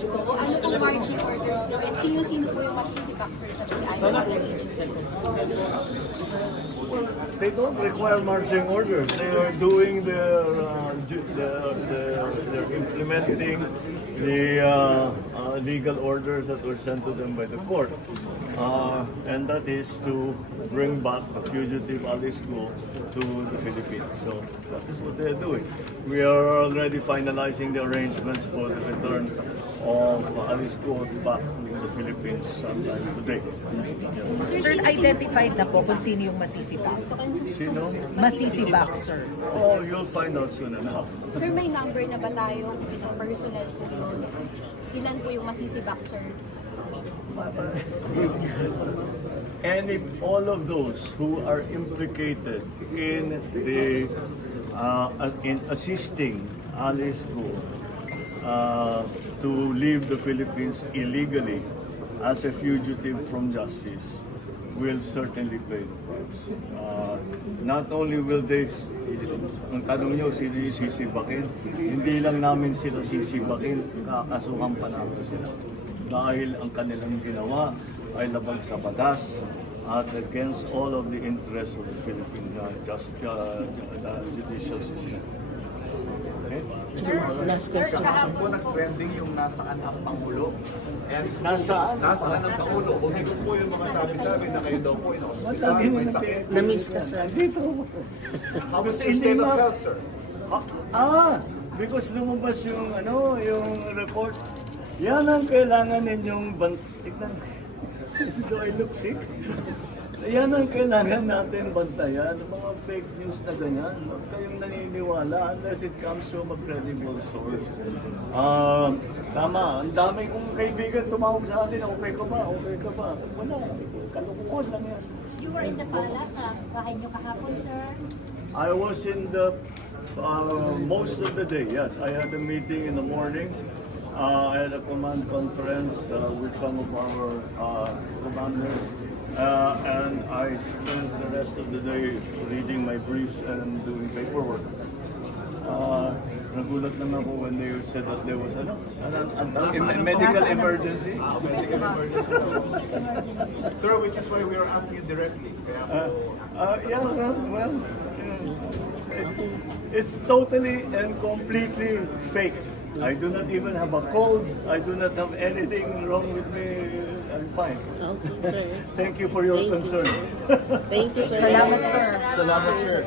Alice ko, ano pong marching orders nyo? And sino-sino po yung makikisipag, sir, sa PI and other agencies? They don't require marching orders. They are doing they're implementing the legal orders that were sent to them by the court. And that is to bring back the fugitive Alice Go to the Philippines. So that is what they're doing. We are already finalizing the arrangements for the return of Alice Go back to the Philippines sometime today. Sir, identified na po kung sino yung masisibak. Sino? Masisibak, sir. Oh, you'll find out soon enough. Sir, may number na ba tayo? Personnel po yun. Ilan po yung masisibak, sir? All of those who are implicated in assisting Alice Go to leave the Philippines illegally as a fugitive from justice will certainly pay the price. Not only will they, ang tanong nyo, sila sisibakin, hindi lang namin sila sisibakin, kakasuhan pa namin sila. Dahil ang kanilang ginawa ay labag sa batas at against all of the interests of the Philippine judicial system. Okay? Sir, kahapon po nag-trending yung nasaan ang Pangulo. And Nasaan? nasaan ang Pangulo? Uminom po yung mga sabi-sabi na kayo daw po in hospital, may sakit. Na-miss ka, sir. Dito. How was your state of health, sir? Because lumabas yung report. Yan ang kailangan ninyong tignan. Do I look sick? Yan ang kailangan natin bantayan. Mga fake news na ganyan. Huwag kayong naniniwala unless it comes from a credible source. Tama, ang dami kong kaibigan tumawag sa akin, okay ka ba? Okay ka ba? Wala, kalukukod lang yan. You were in the palace sa bahay niyo kahapon, sir. I was in the most of the day, yes. I had a meeting in the morning. I had a command conference with some of our commanders. And I spent the rest of the day reading my briefs and doing paperwork. Nagulat lang ako when they said that there was a medical emergency. Medical emergency. Sir, which is why we are asking you directly. It's totally and completely fake. I do not even have a cold. I do not have anything wrong with me. I'm fine. Okay, sir. Thank you for your concern. Thank you, sir. Salamat, sir. Salamat, sir.